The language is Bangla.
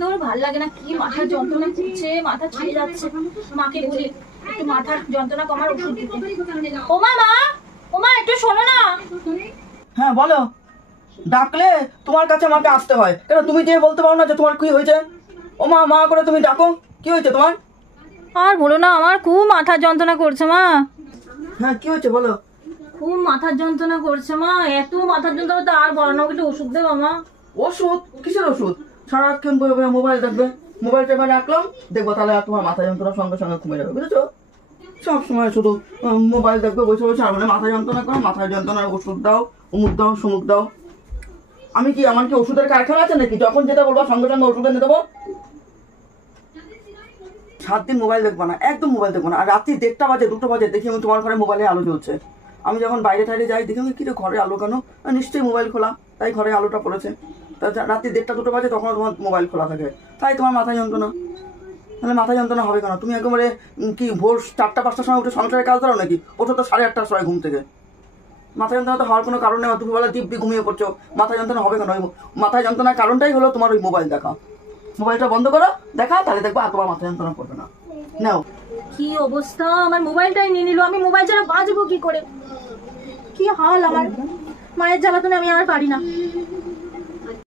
তোর ভাল লাগে না? কি মাথার যন্ত্রণা করছে, মাথা ছিঁড়ে যাচ্ছে। মাকে বলি একটু মাথার যন্ত্রণা কমার ওষুধ দিতে। ওমা মা, ওমা একটু শোনো না। হ্যাঁ বলো। ডাকলে তোমার কাছে আমাকে আসতে হয় কেন? তুমি যে বলতে পারো না যে তোমার কি হয়েছে? ও মা মা করে তুমি ডাকো, কি হয়েছে তোমার? আর বলো না, আমার খুব মাথার যন্ত্রণা করছে মা। হ্যাঁ কি হয়েছে বলো। খুব মাথার যন্ত্রণা করছে মা, এত মাথার যন্ত্রণা তো আর বলো না, একটু ওষুধ দেবো মা। ওষুধ? কিসের ওষুধ? সারাক্ষণ মোবাইল দেখবে, মোবাইল টেপে রাখলাম, দেখবো তাহলে আর তোমার মাথা যন্ত্রণা সঙ্গে সঙ্গে কমে যাবে, বুঝেছো? সব সময় শুধু মোবাইল দেখবে বসে বসে, আর বলে মাথা যন্ত্রণা করো, মাথায় যন্ত্রণার ওষুধ দাও, অমুক দাও সমুক দাও। আমি কি, আমার কি ওষুধের কারখানা আছে নাকি যখন যেটা বলবো সঙ্গে সঙ্গে ওষুধ এনে দেবো? 7 দিন মোবাইল দেখবো না, একদম মোবাইল দেখবো না। আর রাত্রি 1টা বাজে 2টো বাজে দেখি আমি তোমার ঘরে মোবাইলে আলো জ্বলছে। আমি যখন বাইরে টাইরে যাই দেখি আমি, কি রে ঘরে আলো কেন? নিশ্চয়ই মোবাইল খোলা, তাই ঘরে আলোটা পড়েছে। রাত্রি 1টা 2টো বাজে তখন তোমার মোবাইল খোলা থাকে, তাই তোমার মাথা যন্ত্রণা। তাহলে মাথা যন্ত্রণা হবে কেন? তুমি একেবারে কি ভোর 4টা 5টার সময় উঠে সংসারের কাজ ধরো নাকি? ওঠো তো 8:30টার সময় ঘুম থেকে। মাথা যন্ত্রণা তো হওয়ার কোনো কারণ নেই, দুপুরবেলা দিব্যি ঘুমিয়ে পড়ছো, মাথা যন্ত্রণা হবে কেন? মাথা যন্ত্রণার কারণটাই হলো তোমার ওই মোবাইল দেখা। মোবাইলটা বন্ধ করো, দেখা, তাহলে দেখবো আর তোমার মাথা যন্ত্রণা করবে না। নাও। কি অবস্থা, আমার মোবাইলটাই নিয়ে নিল, আমি মোবাইল ছাড়া বাঁচবো কি করে? কি হাল আমার, মায়ের জ্বালাতনে আমি আর পারি না।